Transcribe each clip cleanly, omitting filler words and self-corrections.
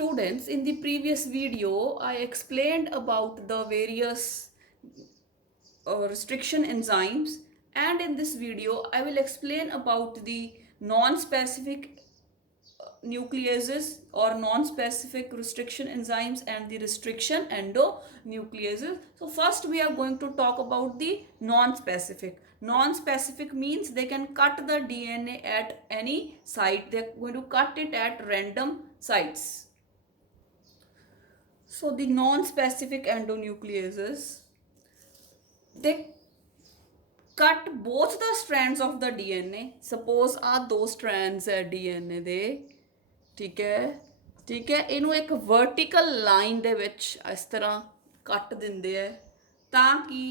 Students, in the previous video, I explained about the various restriction enzymes, and in this video, I will explain about the non-specific nucleases or non-specific restriction enzymes and the restriction endonucleases. So first we are going to talk about the non-specific. Non-specific means they can cut the DNA at any site. They're going to cut it at random sites. So the non-specific endonucleases, they cut both the strands of the DNA. Suppose ਆ ਦੋ strands ਹੈ DNA ਦੇ, ਠੀਕ ਹੈ ਇਹਨੂੰ ਇੱਕ vertical line ਦੇ ਵਿੱਚ ਇਸ ਤਰ੍ਹਾਂ ਕੱਟ ਦਿੰਦੇ ਹੈ ਤਾਂ ਕਿ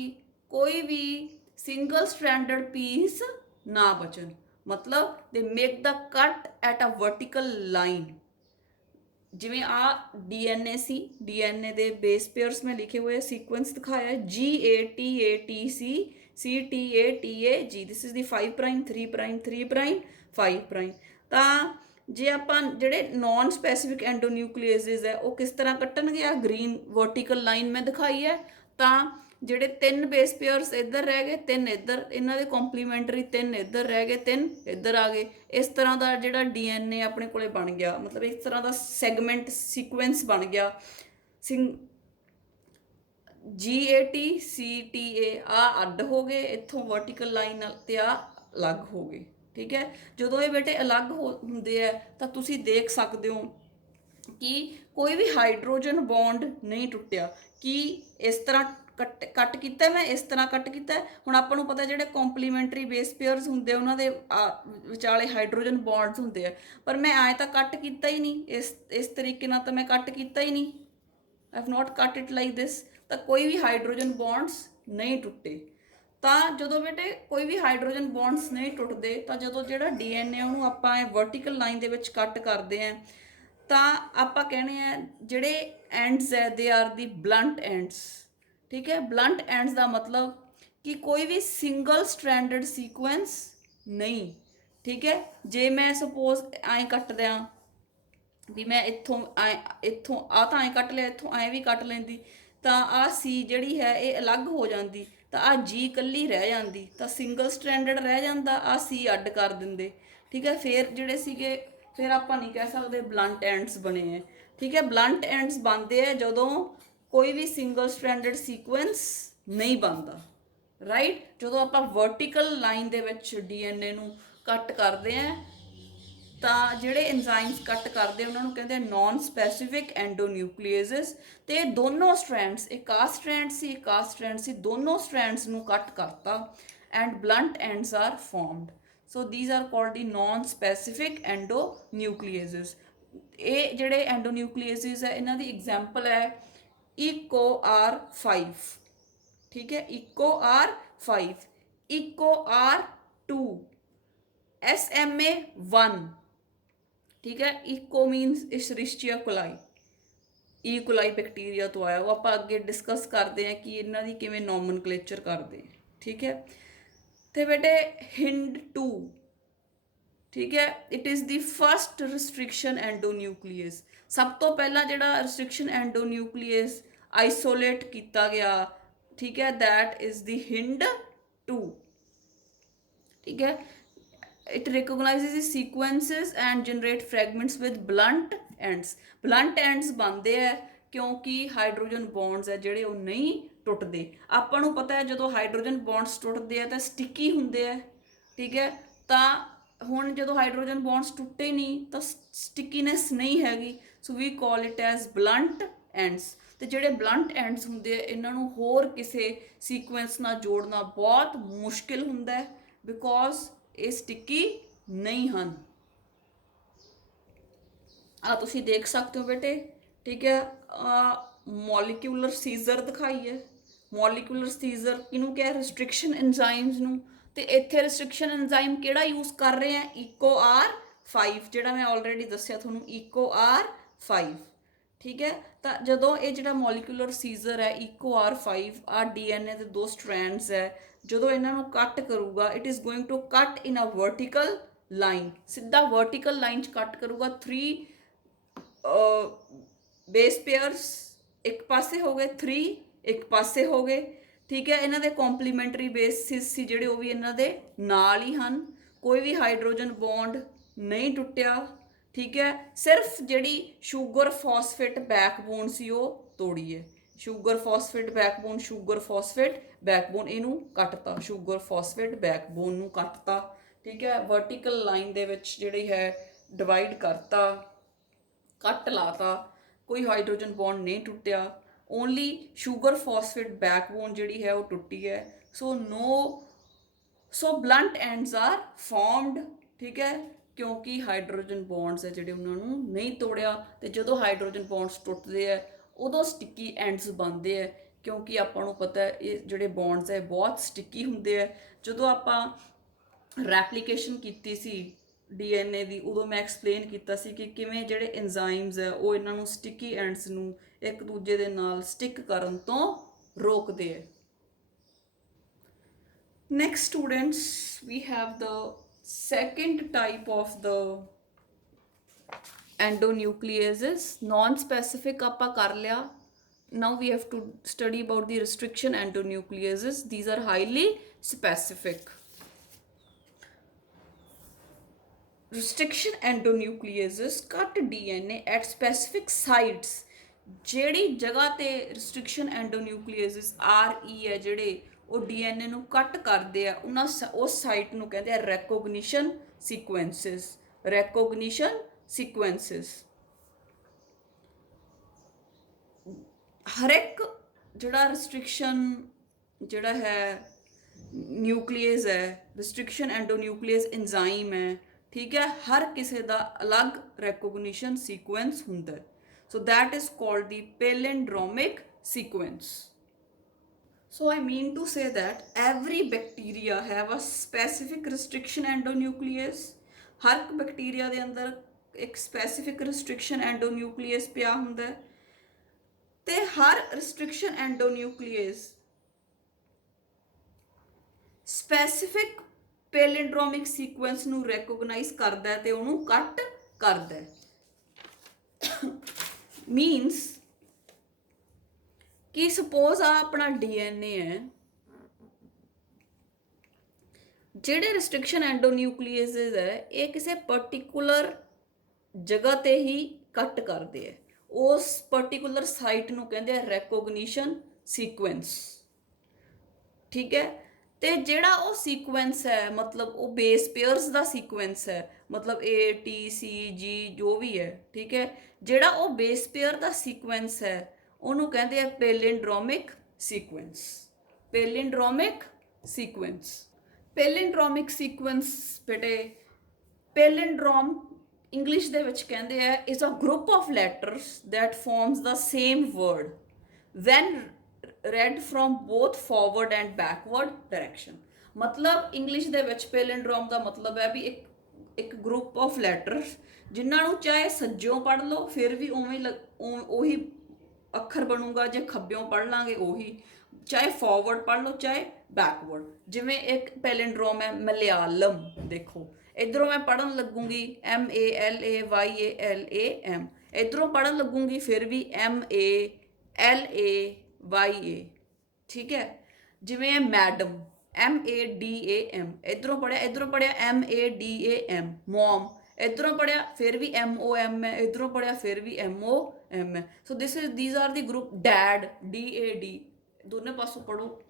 ਕੋਈ ਵੀ single stranded piece ਨਾ ਬਚਣ। ਮਤਲਬ they make the cut at a vertical line। ਜਿਵੇਂ ਆ ਡੀਐਨਏ ਸੀ, ਡੀਐਨਏ ਦੇ ਬੇਸ ਪੇਅਰਸ ਮੈਂ ਲਿਖੇ ਹੋਏ ਸੀਕੁਐਂਸ ਦਿਖਾਇਆ GATATC CTATAG। This is the 5 prime 3 prime 3 prime 5 prime. ਤਾਂ ਜੇ ਆਪਾਂ ਜਿਹੜੇ ਨॉन ਸਪੈਸੀਫਿਕ ਐਂਡੋਨਿਊਕਲੀਏजेस ਹੈ ਉਹ ਕਿਸ ਤਰ੍ਹਾਂ ਕੱਟਣਗੇ, ਆ ਗ੍ਰੀਨ ਵਰਟੀਕਲ ਲਾਈਨ ਮੈਂ ਦਿਖਾਈ ਹੈ। ਤਾਂ ਜਿਹੜੇ 3 ਬੇਸ ਪੇਅਰਸ ਇੱਧਰ ਰਹਿ ਗਏ, 3 ਇੱਧਰ, ਇਹਨਾਂ ਦੇ ਕੰਪਲੀਮੈਂਟਰੀ 3 ਇੱਧਰ ਰਹਿ ਗਏ, 3 ਇੱਧਰ ਆ ਗਏ। ਇਸ ਤਰ੍ਹਾਂ ਦਾ ਜਿਹੜਾ ਡੀਐਨਏ ਆਪਣੇ ਕੋਲੇ ਬਣ ਗਿਆ, ਮਤਲਬ ਇਸ ਤਰ੍ਹਾਂ ਦਾ ਸੈਗਮੈਂਟ ਸੀਕੁਐਂਸ ਬਣ ਗਿਆ। GATCTA ਆ ਅੱਡ ਹੋ ਗਏ ਇੱਥੋਂ ਵਰਟੀਕਲ ਲਾਈਨ ਨਾਲ, ਤੇ ਆ ਅਲੱਗ ਹੋ ਗਏ। ਠੀਕ ਹੈ, ਜਦੋਂ ਇਹ ਬੇਟੇ ਅਲੱਗ ਹੁੰਦੇ ਆ ਤਾਂ ਤੁਸੀਂ ਦੇਖ ਸਕਦੇ ਹੋ ਕਿ ਕੋਈ ਵੀ ਹਾਈਡਰੋਜਨ ਬੌਂਡ ਨਹੀਂ ਟੁੱਟਿਆ। ਕਿ ਇਸ ਤਰ੍ਹਾਂ ਕੱਟ ਕੀਤਾ ਮੈਂ, ਇਸ ਤਰ੍ਹਾਂ ਕੱਟ ਕੀਤਾ। ਹੁਣ ਆਪਾਂ ਨੂੰ ਪਤਾ ਜਿਹੜੇ ਕੰਪਲੀਮੈਂਟਰੀ ਬੇਸ ਪੇਅਰਸ ਹੁੰਦੇ ਉਹਨਾਂ ਦੇ ਵਿਚਾਲੇ ਹਾਈਡਰੋਜਨ ਬੌਂਡਸ ਹੁੰਦੇ ਆ, ਪਰ ਮੈਂ ਐਂ ਤਾਂ ਕੱਟ ਕੀਤਾ ਹੀ ਨਹੀਂ। ਇਸ ਤਰੀਕੇ ਨਾਲ ਤਾਂ ਮੈਂ ਕੱਟ ਕੀਤਾ ਹੀ ਨਹੀਂ। ਆਈ ਹੈਵ ਨਾਟ ਕੱਟ ਇਟ ਲਾਈਕ ਦਿਸ। ਤਾਂ ਕੋਈ ਵੀ ਹਾਈਡਰੋਜਨ ਬੌਂਡਸ ਨਹੀਂ ਟੁੱਟੇ। ਤਾਂ ਜਦੋਂ ਬੇਟੇ ਕੋਈ ਵੀ ਹਾਈਡਰੋਜਨ ਬੌਂਡਸ ਨਹੀਂ ਟੁੱਟਦੇ ਤਾਂ ਜਦੋਂ ਜਿਹੜਾ ਡੀਐਨਏ ਉਹਨੂੰ ਆਪਾਂ ਵਰਟੀਕਲ ਲਾਈਨ ਦੇ ਵਿੱਚ ਕੱਟ ਕਰਦੇ ਹਾਂ ਤਾਂ ਆਪਾਂ ਕਹਿੰਦੇ ਆ ਜਿਹੜੇ ਐਂਡਸ ਹੈ they are the blunt ends. ਠੀਕ ਹੈ, ਬਲੰਟ ਐਂਡਸ ਦਾ ਮਤਲਬ ਕਿ ਕੋਈ ਵੀ ਸਿੰਗਲ ਸਟ੍ਰੈਂਡਡ ਸੀਕੁਐਂਸ ਨਹੀਂ। ਠੀਕ ਹੈ, ਜੇ ਮੈਂ ਸਪੋਜ਼ ਐਂ ਕੱਟ ਦਿਆਂ ਵੀ ਮੈਂ ਇੱਥੋਂ ਆ ਤਾਂ ਐਂ ਕੱਟ ਲਿਆ, ਇੱਥੋਂ ਐਂ ਵੀ ਕੱਟ ਲੈਂਦੀ ਤਾਂ ਆ ਸੀ ਜਿਹੜੀ ਹੈ ਇਹ ਅਲੱਗ ਹੋ ਜਾਂਦੀ, ਤਾਂ ਆ ਜੀ ਇਕੱਲੀ ਰਹਿ ਜਾਂਦੀ, ਤਾਂ ਸਿੰਗਲ ਸਟ੍ਰੈਂਡਡ ਰਹਿ ਜਾਂਦਾ, ਆ ਸੀ ਅੱਡ ਕਰ ਦਿੰਦੇ। ਠੀਕ ਹੈ, ਫਿਰ ਜਿਹੜੇ ਸੀਗੇ ਫਿਰ ਆਪਾਂ ਨਹੀਂ ਕਹਿ ਸਕਦੇ ਬਲੰਟ ਐਂਡਸ ਬਣੇ ਹੈ। ਠੀਕ ਹੈ, ਬਲੰਟ ਐਂਡਸ ਬਣਦੇ ਆ ਜਦੋਂ ਕੋਈ ਵੀ ਸਿੰਗਲ ਸਟ੍ਰੈਂਡਡ ਸੀਕੁਐਂਸ ਨਹੀਂ ਬਣਦਾ। ਰਾਈਟ, ਜਦੋਂ ਆਪਾਂ ਵਰਟੀਕਲ ਲਾਈਨ ਦੇ ਵਿੱਚ ਡੀਐਨਏ ਨੂੰ ਕੱਟ ਕਰਦੇ ਆ ਤਾਂ ਜਿਹੜੇ ਐਂਜ਼ਾਈਮਸ ਕੱਟ ਕਰਦੇ ਉਹਨਾਂ ਨੂੰ ਕਹਿੰਦੇ ਆ ਨॉन ਸਪੈਸੀਫਿਕ ਐਂਡੋਨਿਊਕਲੀਏजेस। ਤੇ ਦੋਨੋਂ ਸਟ੍ਰੈਂਡਸ, ਇੱਕ ਆ ਸਟ੍ਰੈਂਡ ਸੀ ਇੱਕ ਆ ਸਟ੍ਰੈਂਡ ਸੀ, ਦੋਨੋਂ ਸਟ੍ਰੈਂਡਸ ਨੂੰ ਕੱਟ ਕਰਤਾ and blunt ends are formed. So these are called the non-specific endonucleases। ਇਹ ਜਿਹੜੇ ਐਂਡੋਨਿਊਕਲੀਏजेस ਹੈ ਇਹਨਾਂ ਦੀ ਐਗਜ਼ਾਮਪਲ ਹੈ EcoR5। ਠੀਕ ਹੈ, EcoR5, EcoR2, SMA1। ਠੀਕ ਹੈ, ਈਕੋ ਮੀਨਸ ਇਸ਼ਰਿਸ਼ਚੀਆ ਕੋਲਾਈ, ਈ ਕੋਲਾਈ ਬੈਕਟੀਰੀਆ ਤੋਂ ਆਇਆ। ਉਹ ਆਪਾਂ ਅੱਗੇ ਡਿਸਕਸ ਕਰਦੇ ਹਾਂ ਕਿ ਇਹਨਾਂ ਦੀ ਕਿਵੇਂ ਨੋਮਨਕਲੇਚਰ ਕਰਦੇ। ਠੀਕ ਹੈ, ਤੇ ਬੇਟੇ HIND2। ਠੀਕ ਹੈ, it is the first restriction endonuclease. ਸਭ ਤੋਂ ਪਹਿਲਾਂ ਜਿਹੜਾ ਰਿਸਟ੍ਰਿਕਸ਼ਨ ਐਂਡੋਨਿਊਕਲੀਏਸ ਆਈਸੋਲੇਟ ਕੀਤਾ ਗਿਆ, ਠੀਕ ਹੈ, ਦੈਟ ਇਜ਼ ਦੀ HIND2। ਠੀਕ ਹੈ, it recognizes the sequences and generate fragments with blunt ends। blunt ends ਬਣਦੇ ਹੈ ਕਿਉਂਕਿ ਹਾਈਡਰੋਜਨ ਬੌਂਡਸ ਹੈ ਜਿਹੜੇ ਉਹ ਨਹੀਂ ਟੁੱਟਦੇ। ਆਪਾਂ ਨੂੰ ਪਤਾ ਹੈ ਜਦੋਂ ਹਾਈਡਰੋਜਨ ਬੌਂਡਸ ਟੁੱਟਦੇ ਆ ਤਾਂ ਸਟਿੱਕੀ ਹੁੰਦੇ ਆ। ਠੀਕ ਹੈ, ਤਾਂ ਹੁਣ ਜਦੋਂ ਹਾਈਡਰੋਜਨ ਬੌਂਡਸ ਟੁੱਟੇ ਨਹੀਂ ਤਾਂ ਸਟਿੱਕੀਨੈਸ ਨਹੀਂ ਹੈਗੀ, so we call it as blunt ends. ਤੇ ਜਿਹੜੇ ਬਲੰਟ ਐਂਡਸ ਹੁੰਦੇ ਆ ਇਹਨਾਂ ਨੂੰ ਹੋਰ ਕਿਸੇ ਸੀਕੁਐਂਸ ਨਾਲ ਜੋੜਨਾ ਬਹੁਤ ਮੁਸ਼ਕਿਲ ਹੁੰਦਾ ਹੈ ਬਿਕੋਜ਼ ਇਹ ਸਟਿੱਕੀ ਨਹੀਂ ਹਨ। ਆ ਤੁਸੀਂ ਦੇਖ ਸਕਦੇ ਹੋ ਬੇਟੇ। ਠੀਕ ਹੈ, ਮੋਲੀਕਿਊਲਰ ਸੀਜ਼ਰ ਦਿਖਾਈ ਹੈ। ਮੋਲੀਕਿਊਲਰ ਸੀਜ਼ਰ ਕਿਹਨੂੰ ਕਿਹਾ, ਰਿਸਟ੍ਰਿਕਸ਼ਨ ਐਂਜ਼ਾਈਮਸ ਨੂੰ। ਤੇ ਇੱਥੇ ਰਿਸਟ੍ਰਿਕਸ਼ਨ ਐਂਜ਼ਾਈਮ ਕਿਹੜਾ ਯੂਜ਼ ਕਰ ਰਹੇ ਆ, EcoR5, ਜਿਹੜਾ ਮੈਂ ਆਲਰੇਡੀ ਦੱਸਿਆ ਤੁਹਾਨੂੰ, EcoR5। ਠੀਕ ਹੈ, ਤਾਂ ਜਦੋਂ ਇਹ ਜਿਹੜਾ ਮੋਲੀਕਿਊਲਰ ਸੀਜ਼ਰ ਹੈ EcoR5, ਆ ਡੀਐਨਏ ਦੇ ਦੋ ਸਟ੍ਰੈਂਡਸ ਹੈ, ਜਦੋਂ ਇਹਨਾਂ ਨੂੰ ਕੱਟ ਕਰੂਗਾ ਇਟ ਇਜ਼ ਗੋਇੰਗ ਟੂ ਕੱਟ ਇਨ ਅ ਵਰਟੀਕਲ ਲਾਈਨ। ਸਿੱਧਾ ਵਰਟੀਕਲ ਲਾਈਨ 'ਚ ਕੱਟ ਕਰੂਗਾ 3 ਬੇਸ ਪੇਅਰਸ ਇੱਕ ਪਾਸੇ ਹੋ ਗਏ, 3 ਇੱਕ ਪਾਸੇ ਹੋ ਗਏ, ਠੀਕ ਹੈ। ਇਹਨਾਂ ਦੇ ਕੰਪਲੀਮੈਂਟਰੀ ਬੇਸਿਸ ਸੀ ਜਿਹੜੇ, ਉਹ ਵੀ ਇਹਨਾਂ ਦੇ ਨਾਲ ਹੀ ਹਨ। ਕੋਈ ਵੀ ਹਾਈਡਰੋਜਨ ਬੌਂਡ ਨਹੀਂ ਟੁੱਟਿਆ, ਠੀਕ ਹੈ। ਸਿਰਫ ਜਿਹੜੀ ਸ਼ੂਗਰ ਫਾਸਫੇਟ ਬੈਕਬੋਨ ਸੀ ਉਹ ਤੋੜੀ ਹੈ। Sugar phosphate backbone, sugar phosphate backbone, ਇਹਨੂੰ ਕੱਟਤਾ, ਸ਼ੂਗਰ ਫਾਸਫੇਟ ਬੈਕਬੋਨ ਨੂੰ ਕੱਟਤਾ, ਠੀਕ ਹੈ। ਵਰਟੀਕਲ ਲਾਈਨ ਦੇ ਵਿੱਚ ਜਿਹੜੀ ਹੈ ਡਿਵਾਈਡ ਕਰਤਾ, ਕੱਟ ਲਾਤਾ, ਕੋਈ ਹਾਈਡਰੋਜਨ ਬੌਂਡ ਨਹੀਂ ਟੁੱਟਿਆ, ਓਨਲੀ ਸ਼ੂਗਰ ਫਾਸਫੇਟ ਬੈਕਬੋਨ ਜਿਹੜੀ ਹੈ ਉਹ ਟੁੱਟੀ ਹੈ। ਸੋ ਬਲੰਟ ਐਂਡਸ ਆਰ ਫਾਰਮਡ, ਠੀਕ ਹੈ, ਕਿਉਂਕਿ ਹਾਈਡਰੋਜਨ ਬੌਂਡਸ ਹੈ ਜਿਹੜੇ ਉਹਨਾਂ ਨੂੰ ਨਹੀਂ ਤੋੜਿਆ। ਤੇ ਜਦੋਂ ਹਾਈਡਰੋਜਨ ਬੌਂਡਸ ਟੁੱਟਦੇ ਆ ਉਦੋਂ ਸਟਿੱਕੀ ਐਂਡਸ ਬਣਦੇ ਆ, ਕਿਉਂਕਿ ਆਪਾਂ ਨੂੰ ਪਤਾ ਹੈ ਇਹ ਜਿਹੜੇ ਬੌਂਡਸ ਹੈ ਬਹੁਤ ਸਟਿੱਕੀ ਹੁੰਦੇ ਆ। ਜਦੋਂ ਆਪਾਂ ਰੈਪਲੀਕੇਸ਼ਨ ਕੀਤੀ ਸੀ DNA ਦੀ, ਉਦੋਂ ਮੈਂ ਐਕਸਪਲੇਨ ਕੀਤਾ ਸੀ ਕਿ ਕਿਵੇਂ ਜਿਹੜੇ ਐਂਜ਼ਾਈਮਸ ਹੈ ਉਹ ਇਹਨਾਂ ਨੂੰ ਸਟਿੱਕੀ ਐਂਡਸ ਨੂੰ ਇੱਕ ਦੂਜੇ ਦੇ ਨਾਲ ਸਟਿਕ ਕਰਨ ਤੋਂ ਰੋਕਦੇ ਹੈ। Next students, we have the second type of the endonucleases. Non-specific ਆਪਾਂ ਕਰ ਲਿਆ। Now we have to study about the restriction endonucleases. These are highly specific. Restriction endonucleases cut DNA at specific sites. ਜਿਹੜੀ ਜਗ੍ਹਾ ਤੇ restriction endonucleases RE ਹੈ ਜਿਹੜੇ ਉਹ DNA ਨੂੰ ਕੱਟ ਕਰਦੇ ਆ, ਉਹਨਾਂ ਉਸ ਸਾਈਟ ਨੂੰ ਕਹਿੰਦੇ ਆ recognition sequences. recognition sequences. ਹਰ ਇੱਕ ਜਿਹੜਾ restriction ਜਿਹੜਾ ਹੈ ਨਿਊਕਲੀਏਜ਼ ਹੈ, restriction endonuclease enzyme ਹੈ, ਠੀਕ ਹੈ, ਹਰ ਕਿਸੇ ਦਾ ਅਲੱਗ recognition sequence ਹੁੰਦਾ ਹੈ। So that is called the palindromic sequence. So I mean to say that every bacteria have a specific restriction endonuclease. ਹਰ ਇੱਕ ਬੈਕਟੀਰੀਆ ਦੇ ਅੰਦਰ ਇੱਕ specific restriction endonuclease ਪਿਆ ਹੁੰਦਾ ਹੈ, ਤੇ ਹਰ restriction endonuclease specific palindromic sequence ਨੂੰ recognize ਕਰਦਾ ਹੈ ਤੇ ਉਹਨੂੰ ਕੱਟ ਕਰਦਾ ਹੈ। means कि suppose आ अपना DNA है, ਜਿਹੜੇ restriction endonucleases है ये किसी particular जगह ते ही कट करते हैं, उस particular site ਨੂੰ ਕਹਿੰਦੇ ਆ recognition sequence, ठीक है। ਤੇ ਜਿਹੜਾ ਉਹ ਸੀਕੁਐਂਸ ਹੈ, ਮਤਲਬ ਉਹ ਬੇਸ ਪੇਅਰਸ ਦਾ ਸੀਕੁਐਂਸ ਹੈ, ਮਤਲਬ ATCG ਜੋ ਵੀ ਹੈ, ਠੀਕ ਹੈ। ਜਿਹੜਾ ਉਹ ਬੇਸ ਪੇਅਰ ਦਾ ਸੀਕੁਐਂਸ ਹੈ ਉਹਨੂੰ ਕਹਿੰਦੇ ਆ palindromic sequence. Palindromic sequence, palindromic sequence ਬੇਟੇ, ਪੈਲਿੰਡਰੋਮ ਇੰਗਲਿਸ਼ ਦੇ ਵਿੱਚ ਕਹਿੰਦੇ ਆ is a group of letters that forms the same word when read from both forward and backward direction. मतलब इंग्लिश ਦੇ ਵਿੱਚ ਪੈਲਿੰਡਰੋਮ ਦਾ ਮਤਲਬ ਹੈ ਵੀ ਇੱਕ ਗਰੁੱਪ ਆਫ ਲੈਟਰਸ ਜਿਨ੍ਹਾਂ ਨੂੰ ਚਾਹੇ ਸੱਜਿਓਂ ਪੜ੍ਹ ਲਓ ਫਿਰ ਵੀ ਉਵੇਂ ਉਹੀ ਅੱਖਰ ਬਣੂਗਾ, ਜੇ ਖੱਬਿਓਂ ਪੜ੍ਹ ਲਾਂਗੇ ਉਹੀ, ਚਾਹੇ ਫਾਰਵਰਡ ਪੜ੍ਹ ਲਓ ਚਾਹੇ ਬੈਕਵਰਡ। ਜਿਵੇਂ ਇੱਕ ਪੈਲਿੰਡਰੋਮ ਹੈ ਮਲਿਆਲਮ, ਦੇਖੋ ਇੱਧਰੋਂ ਮੈਂ ਪੜ੍ਹਨ ਲੱਗੂੰਗੀ MALAYALAM, ਇੱਧਰੋਂ ਪੜ੍ਹਨ ਲੱਗੂੰਗੀ ਫਿਰ ਵੀ MALAYA, ਠੀਕ ਹੈ। ਜਿਵੇਂ ਹੈ ਮੈਡਮ MADAM, ਇੱਧਰੋਂ ਪੜ੍ਹਿਆ MADAM, ਮੋਮ ਇੱਧਰੋਂ ਪੜ੍ਹਿਆ ਫਿਰ ਵੀ MOM ਹੈ, ਇੱਧਰੋਂ ਪੜ੍ਹਿਆ ਫਿਰ ਵੀ MOM ਹੈ। So these are the group dad DAD, ਦੋਨੇ ਪਾਸੋਂ ਪੜ੍ਹੋ।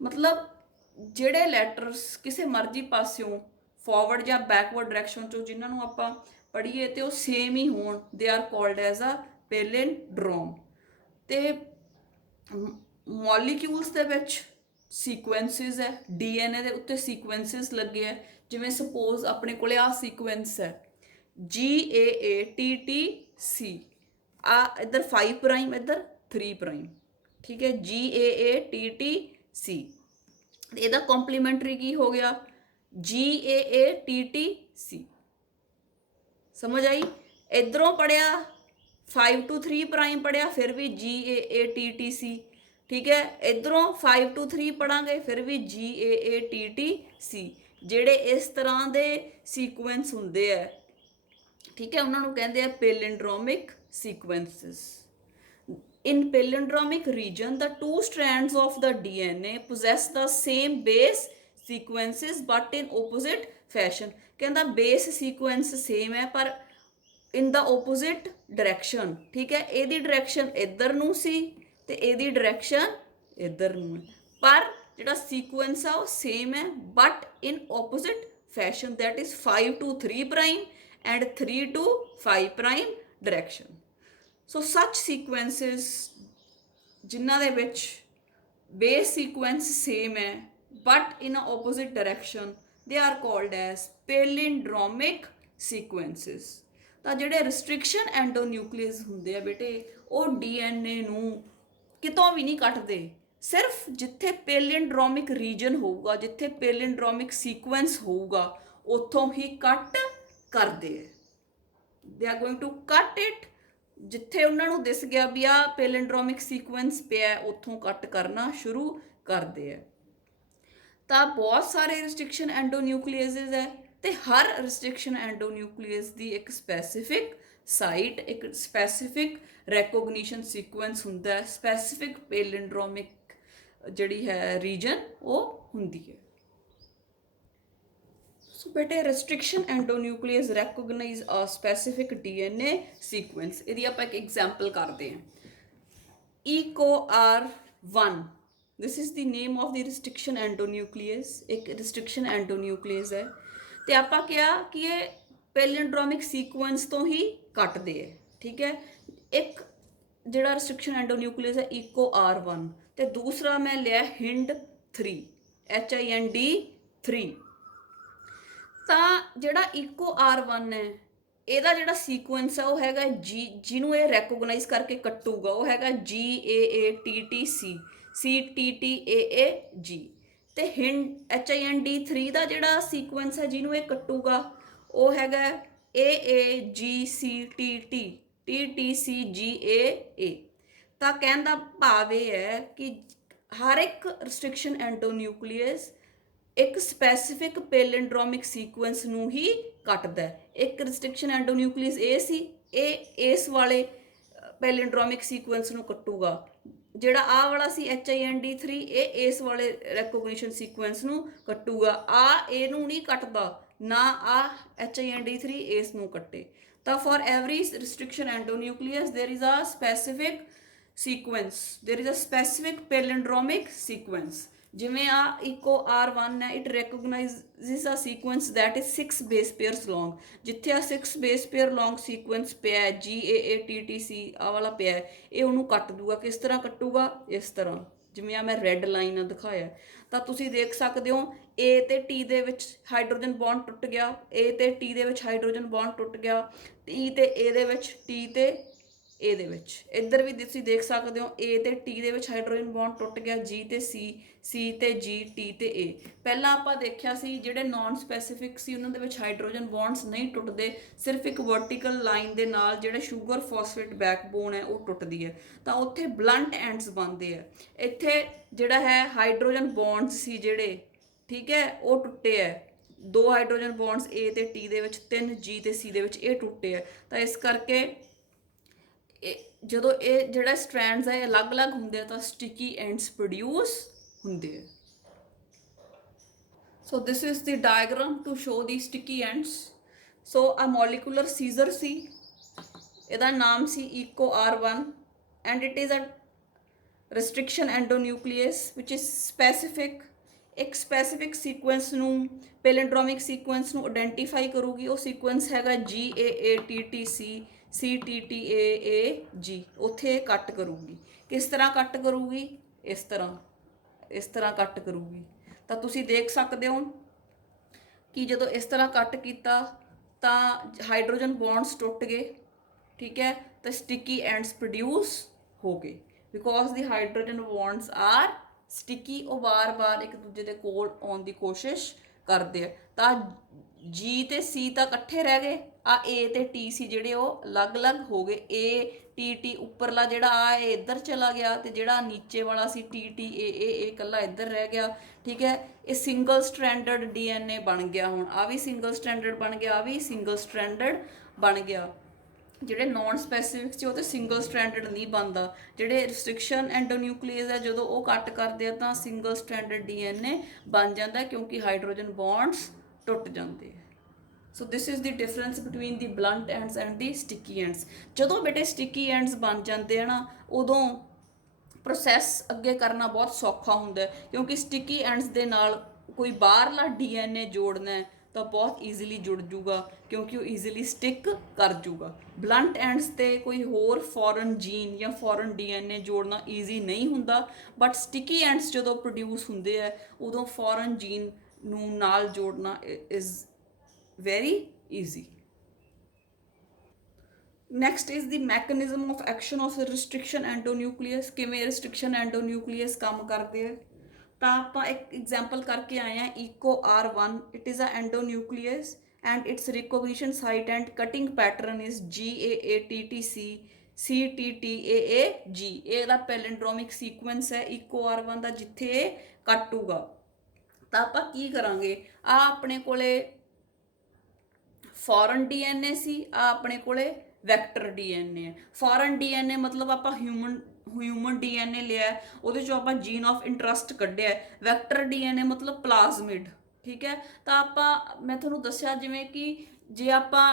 ਮਤਲਬ ਜਿਹੜੇ ਲੈਟਰਸ ਕਿਸੇ ਮਰਜ਼ੀ ਪਾਸਿਓਂ ਫਾਰਵਰਡ ਜਾਂ ਬੈਕਵਰਡ ਡਾਇਰੈਕਸ਼ਨ ਚੋਂ ਜਿਨ੍ਹਾਂ ਨੂੰ ਆਪਾਂ ਪੜ੍ਹੀਏ ਤੇ ਉਹ ਸੇਮ ਹੀ ਹੋਣ, they are called as a palindrome. ਤੇ ਮੋਲੀਕਿਊਲਸ ਦੇ ਵਿੱਚ ਸੀਕੁਐਂਸਿਸ ਹੈ, DNA ਦੇ ਉੱਤੇ ਸੀਕੁਐਂਸਿਸ ਲੱਗੇ ਹੈ। ਜਿਵੇਂ ਸਪੋਜ਼ ਆਪਣੇ ਕੋਲੇ ਆਹ ਸੀਕੁਐਂਸ ਹੈ GAATTC, ਆ ਇੱਧਰ 5 ਪ੍ਰਾਈਮ ਇੱਧਰ 3 ਪ੍ਰਾਈਮ, ਠੀਕ ਹੈ, GAATTC। ਇਹਦਾ ਕੰਪਲੀਮੈਂਟਰੀ ਕੀ ਹੋ ਗਿਆ GAATTC, ਸਮਝ ਆਈ। ਇੱਧਰੋਂ ਪੜਿਆ 5 to 3 ਪ੍ਰਾਈਮ ਪੜਿਆ ਫਿਰ ਵੀ GAATTC, ਠੀਕ ਹੈ। ਇੱਧਰੋਂ 5 to 3 ਪੜਾਂਗੇ ਫਿਰ ਵੀ GAATTC। ਜਿਹੜੇ ਇਸ ਤਰ੍ਹਾਂ ਦੇ ਸੀਕੁਐਂਸ ਹੁੰਦੇ ਆ, ਠੀਕ ਹੈ, ਉਹਨਾਂ ਨੂੰ ਕਹਿੰਦੇ ਆ ਪੈਲਿੰਡਰੋਮਿਕ sequences. In palindromic region, the two strands of the DNA possess the same base sequences but in opposite fashion. ਕਹਿੰਦਾ base sequence same ਹੈ ਪਰ in the opposite direction, ਠੀਕ ਹੈ। ਇਹਦੀ ਡਾਇਰੈਕਸ਼ਨ ਇੱਧਰ ਨੂੰ ਸੀ ਤੇ ਇਹਦੀ ਡਾਇਰੈਕਸ਼ਨ ਇੱਧਰ ਨੂੰ ਹੈ, ਪਰ ਜਿਹੜਾ ਸੀਕੁਐਂਸ ਆ ਉਹ ਸੇਮ ਹੈ but in opposite fashion, that is 5 to 3 prime and 3 to 5 prime direction. So such sequences ਜਿਨ੍ਹਾਂ ਦੇ ਵਿੱਚ base sequence same ਹੈ but in a opposite direction, they are called as palindromic sequences. ਤਾਂ ਜਿਹੜੇ restriction ਐਂਡੋਨਿਊਕਲੀਅਸ ਹੁੰਦੇ ਆ ਬੇਟੇ, ਉਹ ਡੀਐਨਏ ਨੂੰ ਕਿਤੋਂ ਵੀ ਨਹੀਂ ਕੱਟਦੇ, ਸਿਰਫ ਜਿੱਥੇ ਪੈਲਿੰਡਰੋਮਿਕ ਰੀਜਨ ਹੋਊਗਾ, ਜਿੱਥੇ ਪੈਲਿੰਡਰੋਮਿਕ ਸੀਕੁਐਂਸ ਹੋਊਗਾ, ਉੱਥੋਂ ਹੀ ਕੱਟ ਕਰਦੇ ਆ। ਦੇ ਆਰ ਗੋਇੰਗ ਟੂ ਕੱਟ ਇਟ, ਜਿੱਥੇ ਉਹਨਾਂ ਨੂੰ ਦਿਸ ਗਿਆ ਵੀ ਆ ਪੈਲਿੰਡਰੋਮਿਕ ਸੀਕੁਐਂਸ ਪਿਆ, ਉੱਥੋਂ ਕੱਟ ਕਰਨਾ ਸ਼ੁਰੂ ਕਰਦੇ ਆ। ਤਾਂ ਬਹੁਤ ਸਾਰੇ ਰਿਸਟ੍ਰਿਕਸ਼ਨ ਐਂਡੋਨਿਊਕਲੀਅਸਿਸ ਹੈ ਤੇ ਹਰ ਰਿਸਟ੍ਰਿਕਸ਼ਨ ਐਂਡੋਨਿਊਕਲੀਅਸ ਦੀ ਇੱਕ ਸਪੈਸੀਫਿਕ ਸਾਈਟ, ਇੱਕ ਸਪੈਸੀਫਿਕ ਰੈਕੋਗਨੀਸ਼ਨ ਸੀਕੁਐਂਸ ਹੁੰਦਾ ਹੈ, ਸਪੈਸੀਫਿਕ ਪੈਲਿੰਡਰੋਮਿਕ ਜਿਹੜੀ ਹੈ ਰੀਜਨ ਉਹ ਹੁੰਦੀ ਹੈ। ਸੋ ਬੇਟੇ ਰਿਸਟ੍ਰਿਕਸ਼ਨ ਐਂਡੋਨਿਊਕਲੀਅਸ ਰੈਕੋਗਨਾਈਜ਼ ਅ ਸਪੈਸੀਫਿਕ ਡੀਐਨਏ ਸੀਕੁਐਂਸ। ਇਹਦੀ ਆਪਾਂ ਇੱਕ ਐਗਜ਼ਾਮਪਲ ਕਰਦੇ ਹਾਂ, EcoR1, this is the name of the restriction endonuclease, ਇੱਕ restriction endonuclease ਹੈ ਤੇ ਆਪਾਂ ਕਿਹਾ ਕਿ ਇਹ ਪੈਲਿੰਡਰੋਮਿਕ ਸੀਕੁਐਂਸ ਤੋਂ ਹੀ ਕੱਟਦੇ ਹੈ, ਠੀਕ ਹੈ। ਇੱਕ ਜਿਹੜਾ ਰਿਸਟ੍ਰਿਕਸ਼ਨ ਐਂਡੋਨਿਊਕਲੀਅਸ ਹੈ EcoR1 ਤੇ ਦੂਸਰਾ ਮੈਂ ਲਿਆ HIND3, HIND3। ਤਾਂ ਜਿਹੜਾ EcoR1 ਹੈ ਇਹਦਾ ਜਿਹੜਾ ਸੀਕੁਐਂਸ ਆ ਉਹ ਹੈਗਾ ਜੀ, ਜਿਹਨੂੰ ਇਹ ਰੈਕੋਗਨਾਈਜ਼ ਕਰਕੇ ਕੱਟੂਗਾ ਉਹ ਹੈਗਾ GAATTC, CTTAAG। ਤੇ HIND3 ਦਾ ਜਿਹੜਾ ਸੀਕੁਐਂਸ ਹੈ ਜਿਹਨੂੰ ਇਹ ਕੱਟੂਗਾ ਉਹ ਹੈਗਾ AAGCTT, TTCGAA। ਤਾਂ ਕਹਿਣ ਦਾ ਭਾਵ ਇਹ ਹੈ ਕਿ ਹਰ ਇੱਕ ਰਿਸਟ੍ਰਿਕਸ਼ਨ ਐਂਡੋਨਿਊਕਲੀਅਸ ਇੱਕ ਸਪੈਸੀਫਿਕ ਪੈਲਿੰਡਰੋਮਿਕ ਸੀਕੁਐਂਸ ਨੂੰ ਹੀ ਕੱਟਦਾ ਹੈ। ਇੱਕ ਰਿਸਟ੍ਰਿਕਸ਼ਨ ਐਂਡੋਨਿਊਕਲੀਅਸ ਇਹ ਸੀ, ਇਹ ਇਸ ਵਾਲੇ ਪੈਲਿੰਡਰੋਮਿਕ ਸੀਕੁਐਂਸ ਨੂੰ ਕੱਟੂਗਾ। ਜਿਹੜਾ ਆਹ ਵਾਲਾ ਸੀ HIND3, ਇਹ ਇਸ ਵਾਲੇ ਰੈਕੋਗਨੀਸ਼ਨ ਸੀਕੁਐਂਸ ਨੂੰ ਕੱਟੂਗਾ। ਇਹਨੂੰ ਨਹੀਂ ਕੱਟਦਾ, ਨਾ HIND3 ਇਸ ਨੂੰ ਕੱਟੇ। ਤਾਂ for every restriction endonuclease there is a specific sequence, there is a specific palindromic sequence. ਜਿਵੇਂ EcoR1 ਹੈ, it recognises a sequence that is 6 base pairs long. ਜਿੱਥੇ 6 ਬੇਸ ਪੇਅਰ ਲੌਂਗ ਸੀਕੁਐਂਸ ਪਿਆ GAATTC ਆਹ ਵਾਲਾ ਪਿਆ, ਇਹ ਉਹਨੂੰ ਕੱਟ ਦੂਗਾ। ਕਿਸ ਤਰ੍ਹਾਂ ਕੱਟੂਗਾ? ਇਸ ਤਰ੍ਹਾਂ, ਜਿਵੇਂ ਮੈਂ ਰੈੱਡ ਲਾਈਨ ਦਿਖਾਇਆ। ਤਾਂ ਤੁਸੀਂ ਦੇਖ ਸਕਦੇ ਹੋ A ਤੇ T ਦੇ ਵਿੱਚ ਹਾਈਡਰੋਜਨ ਬੌਂਡ ਟੁੱਟ ਗਿਆ, A ਤੇ T ਦੇ ਵਿੱਚ ਹਾਈਡਰੋਜਨ ਬੌਂਡ ਟੁੱਟ ਗਿਆ, T ਤੇ A ਦੇ ਵਿੱਚ, T ਤੇ A ਦੇ ਵਿੱਚ। ਇੱਧਰ ਵੀ ਤੁਸੀਂ ਦੇਖ ਸਕਦੇ ਹੋ A ਤੇ T ਦੇ ਵਿੱਚ ਹਾਈਡਰੋਜਨ ਬੌਂਡ ਟੁੱਟ ਗਿਆ, G ਤੇ C, C ਤੇ G, T ਤੇ A। ਪਹਿਲਾਂ ਆਪਾਂ ਦੇਖਿਆ ਸੀ ਜਿਹੜੇ ਨੌਨ ਸਪੈਸੀਫਿਕ ਸੀ ਉਹਨਾਂ ਦੇ ਵਿੱਚ ਹਾਈਡਰੋਜਨ ਬੌਂਡਸ ਨਹੀਂ ਟੁੱਟਦੇ, ਸਿਰਫ ਇੱਕ ਵਰਟੀਕਲ ਲਾਈਨ ਦੇ ਨਾਲ ਜਿਹੜੇ ਸ਼ੂਗਰ ਫਾਸਫੇਟ ਬੈਕਬੋਨ ਹੈ ਉਹ ਟੁੱਟਦੀ ਹੈ, ਤਾਂ ਉੱਥੇ ਬਲੰਟ ਐਂਡਸ ਬਣਦੇ ਆ। ਇੱਥੇ ਜਿਹੜਾ ਹੈ ਹਾਈਡਰੋਜਨ ਬੌਂਡਸ ਸੀ ਜਿਹੜੇ, ਠੀਕ ਹੈ, ਉਹ ਟੁੱਟੇ ਹੈ। 2 ਹਾਈਡਰੋਜਨ ਬੌਂਡਸ A ਤੇ T ਦੇ ਵਿੱਚ, 3 G ਤੇ C ਦੇ ਵਿੱਚ, ਇਹ ਟੁੱਟੇ ਹੈ। ਤਾਂ ਇਸ ਕਰਕੇ ਜਦੋਂ ਇਹ ਜਿਹੜਾ ਸਟ੍ਰੈਂਡਸ ਹੈ ਅਲੱਗ-ਅਲੱਗ ਹੁੰਦੇ ਆ ਤਾਂ ਸਟਿਕੀ ਐਂਡਸ ਪ੍ਰੋਡਿਊਸ ਹੁੰਦੇ ਆ। So this is the diagram to show the sticky ends. So a molecular scissor ਸੀ, ਇਹਦਾ ਨਾਮ ਸੀ EcoR1 and it is a restriction endonuclease which is specific, ਇੱਕ ਸਪੈਸੀਫਿਕ ਸੀਕੁਐਂਸ ਨੂੰ, ਪੈਲਿੰਡਰੋਮਿਕ ਸੀਕੁਐਂਸ ਨੂੰ identify ਕਰੂਗੀ। ਉਹ ਸੀਕੁਐਂਸ ਹੈਗਾ GAATTC, CTTAAG। ਉੱਥੇ ਕੱਟ ਕਰੂਗੀ। ਕਿਸ ਤਰ੍ਹਾਂ ਕੱਟ ਕਰੂਗੀ? ਇਸ ਤਰ੍ਹਾਂ ਕੱਟ ਕਰੂਗੀ। ਤਾਂ ਤੁਸੀਂ ਦੇਖ ਸਕਦੇ ਹੋ ਕਿ ਜਦੋਂ ਇਸ ਤਰ੍ਹਾਂ ਕੱਟ ਕੀਤਾ ਤਾਂ ਹਾਈਡਰੋਜਨ ਬੌਂਡਸ ਟੁੱਟ ਗਏ, ਠੀਕ ਹੈ, ਤਾਂ ਸਟਿਕੀ ਐਂਡਸ ਪ੍ਰੋਡਿਊਸ ਹੋ ਗਏ because the hydrogen bonds R sticky. ਉਹ ਵਾਰ-ਵਾਰ ਇੱਕ ਦੂਜੇ ਦੇ ਕੋਲ ਆਉਣ ਦੀ ਕੋਸ਼ਿਸ਼ ਕਰਦੇ ਆ। ਤਾਂ G ਤੇ C ਤਾਂ ਇਕੱਠੇ ਰਹਿ ਗਏ, A ਤੇ T ਸੀ ਜਿਹੜੇ ਉਹ ਅਲੱਗ-ਅਲੱਗ ਹੋ ਗਏ। ATT ਉੱਪਰਲਾ ਜਿਹੜਾ ਇਹ ਇੱਧਰ ਚਲਾ ਗਿਆ ਤੇ ਜਿਹੜਾ ਨੀਚੇ ਵਾਲਾ ਸੀ TTAA ਇਹ ਇਕੱਲਾ ਇੱਧਰ ਰਹਿ ਗਿਆ, ਠੀਕ ਹੈ। ਇਹ ਸਿੰਗਲ ਸਟ੍ਰੈਂਡਡ DNA ਬਣ ਗਿਆ। ਹੁਣ ਵੀ ਸਿੰਗਲ ਸਟ੍ਰੈਂਡਡ ਬਣ ਗਿਆ, ਵੀ ਸਿੰਗਲ ਸਟ੍ਰੈਂਡਡ ਬਣ ਗਿਆ। ਜਿਹੜੇ ਨੌਨ ਸਪੈਸੀਫਿਕ ਸੀ ਉਹ ਤੇ ਸਿੰਗਲ ਸਟ੍ਰੈਂਡਡ ਨਹੀਂ ਬਣਦਾ। ਜਿਹੜੇ ਰਿਸਟ੍ਰਿਕਸ਼ਨ ਐਂਡੋਨਿਊਕਲੀਏਜ਼ ਹੈ ਜਦੋਂ ਉਹ ਕੱਟ ਕਰਦੇ ਆ ਤਾਂ ਸਿੰਗਲ ਸਟ੍ਰੈਂਡਡ ਡੀਐਨਏ ਬਣ ਜਾਂਦਾ ਕਿਉਂਕਿ ਹਾਈਡਰੋਜਨ ਬੌਂਡਸ ਟੁੱਟ ਜਾਂਦੇ ਆ। So this is the difference between the blunt ends and the sticky ends. ਜਦੋਂ ਬੇਟੇ ਸਟਿੱਕੀ ਐਂਡਸ ਬਣ ਜਾਂਦੇ ਆ ਨਾ ਉਦੋਂ ਪ੍ਰੋਸੈਸ ਅੱਗੇ ਕਰਨਾ ਬਹੁਤ ਸੌਖਾ ਹੁੰਦਾ ਕਿਉਂਕਿ ਸਟਿੱਕੀ ਐਂਡਸ ਦੇ ਨਾਲ ਕੋਈ ਬਾਹਰਲਾ ਡੀਐਨਏ ਜੋੜਨਾ ਹੈ ਤਾਂ ਬਹੁਤ ਈਜ਼ੀਲੀ ਜੁੜ ਜੂਗਾ ਕਿਉਂਕਿ ਉਹ ਈਜ਼ੀਲੀ ਸਟਿਕ ਕਰ ਜੂਗਾ। ਬਲੰਟ ਐਂਡਸ ਤੇ ਕੋਈ ਹੋਰ ਫੋਰਨ ਜੀਨ ਜਾਂ ਫੋਰਨ ਡੀਐਨਏ ਜੋੜਨਾ ਈਜ਼ੀ ਨਹੀਂ ਹੁੰਦਾ, ਬਟ ਸਟਿੱਕੀ ਐਂਡਸ ਜਦੋਂ ਪ੍ਰੋਡਿਊਸ ਹੁੰਦੇ ਆ ਉਦੋਂ ਫੋਰਨ ਜੀਨ ਨੂੰ ਨਾਲ ਜੋੜਨਾ is very easy. Next is the mechanism of action of the restriction endonuclease। ਕਿਵੇਂ restriction endonuclease ਕੰਮ ਕਰਦੇ ਆ ਤਾਂ ਆਪਾਂ ਇੱਕ ਐਗਜ਼ਾਮਪਲ ਕਰਕੇ ਆਏ ਆ EcoR1। it is a endonuclease and its recognition site and cutting pattern is GAATTC CTTAAG। ਇਹਦਾ ਪੈਲਿੰਡਰੋਮਿਕ ਸੀਕੁਐਂਸ ਹੈ EcoR1 ਦਾ ਜਿੱਥੇ ਇਹ ਕੱਟੂਗਾ। ਤਾਂ ਆਪਾਂ ਕੀ ਕਰਾਂਗੇ, ਆ ਆਪਣੇ ਕੋਲੇ ਫੋਰਨ ਡੀਐਨਏ ਸੀ, ਆ ਆਪਣੇ ਕੋਲੇ ਵੈਕਟਰ ਡੀਐਨਏ ਹੈ। ਫੋਰਨ ਡੀਐਨਏ ਮਤਲਬ ਆਪਾਂ ਹਿਊਮਨ ਡੀਐਨਏ ਲਿਆ, ਉਹਦੇ ਚੋਂ ਆਪਾਂ ਜੀਨ ਆਫ ਇੰਟਰਸਟ ਕੱਢਿਆ। ਵੈਕਟਰ ਡੀਐਨਏ ਮਤਲਬ ਪਲਾਜ਼ਮਿਡ, ਠੀਕ ਹੈ। ਤਾਂ ਆਪਾਂ ਮੈਂ ਤੁਹਾਨੂੰ ਦੱਸਿਆ ਜਿਵੇਂ ਕਿ ਜੇ ਆਪਾਂ